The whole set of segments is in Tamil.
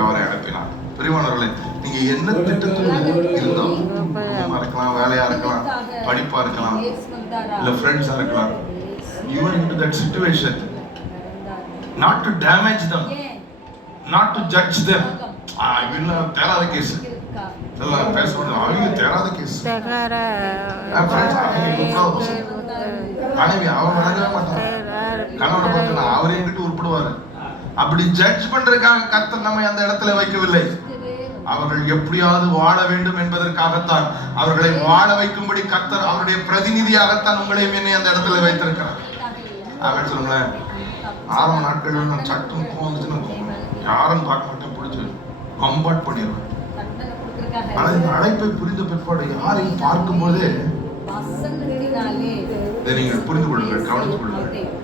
அவரை அனுப்பினார். பிரியமானவர்களே, நீங்க என்ன திட்டத்துல இருந்தோம், குடும்பமா இருக்கலாம், வேலையா இருக்கலாம், படிப்பா இருக்கலாம், இல்ல ஃப்ரெண்ட்ஸா இருக்கலாம், you are into that situation not to damage them, not to judge them. இல்ல தேராத கேஸ் எல்லாம் பேசணும், அவங்க தேராத கேஸ் மனைவி அவன் வணங்கவே மாட்டான், கணவனை பார்த்து அவரே எங்கிட்டு உருப்படுவாரு. அப்படி ஜட்ஜ் பண்றதுக்காக கர்த்தர் நம்மை அந்த இடத்துல வைக்கவில்லை. அவர்கள் எப்படியாவது வாழ வேண்டும் என்பதற்காகத்தான், அவர்களை வாழ வைக்கும்படி கர்த்தர் அவருடைய பிரதிநிதியாகத்தான் உங்களையும் என்னை அந்த இடத்துல வைத்திருக்கிறார். அப்படின்னு சொல்லுங்களேன். ஆரம்ப நாட்கள் நான் சட்டம் வந்துச்சுன்னு யாரும் பார்க்க மாட்டேன், பிடிச்சி கம்பாட் பண்ணிடுவேன். ஆனா இந்த அழைப்பை புரிந்த பிற்பாடு யாரையும் பார்க்கும் போது நீங்கள் புரிந்து கொள்ளுங்கள், கவனித்துக் கொள்ளுங்கள்.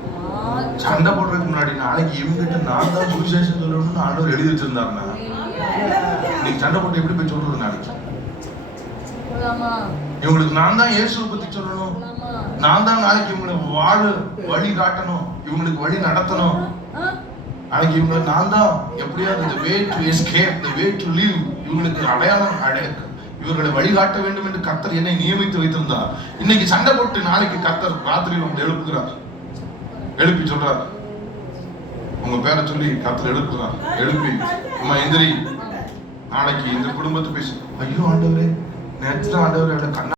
சண்டை போடுறதுக்கு முன்னாடி நாளைக்கு இவங்கிட்ட நான் தான் சுவிசேஷம் சொல்லணும்னு ஆண்டவர் எழுதி வச்சிருந்தாருன்னா, நீங்க சண்டை போட்டு எப்படி போய் சொல்றது? நாளைக்கு இவங்களுக்கு நான் தான் இயேசுவை பத்தி சொல்லணும், நான் தான் நாளைக்கு இவங்களுக்கு வாழ வழி காட்டணும், இவங்களுக்கு வழி நடத்தணும், நாளைக்கு இவங்க நான் தான் எப்படியாவது the way to escape, the way to live, இவங்களுக்கு அடையாளம் இவர்களை வழிகாட்ட வேண்டும் என்று கர்த்தர் என்னை நியமித்து வைத்திருந்தார். இன்னைக்கு சண்டை போட்டு நாளைக்கு கர்த்தர் ராத்திரியில் உங்களை எழுப்புகிறார், எழுப்பி சொல்றார், உங்க பேரை சொல்லி கர்த்தர் எழுப்புகிறார், எழுப்பி அம்மா எந்திரி, நாளைக்கு இந்த குடும்பத்தை பேசு. ஐயோ ஆண்டவரே, நேற்று ஆண்டவரே கண்ணா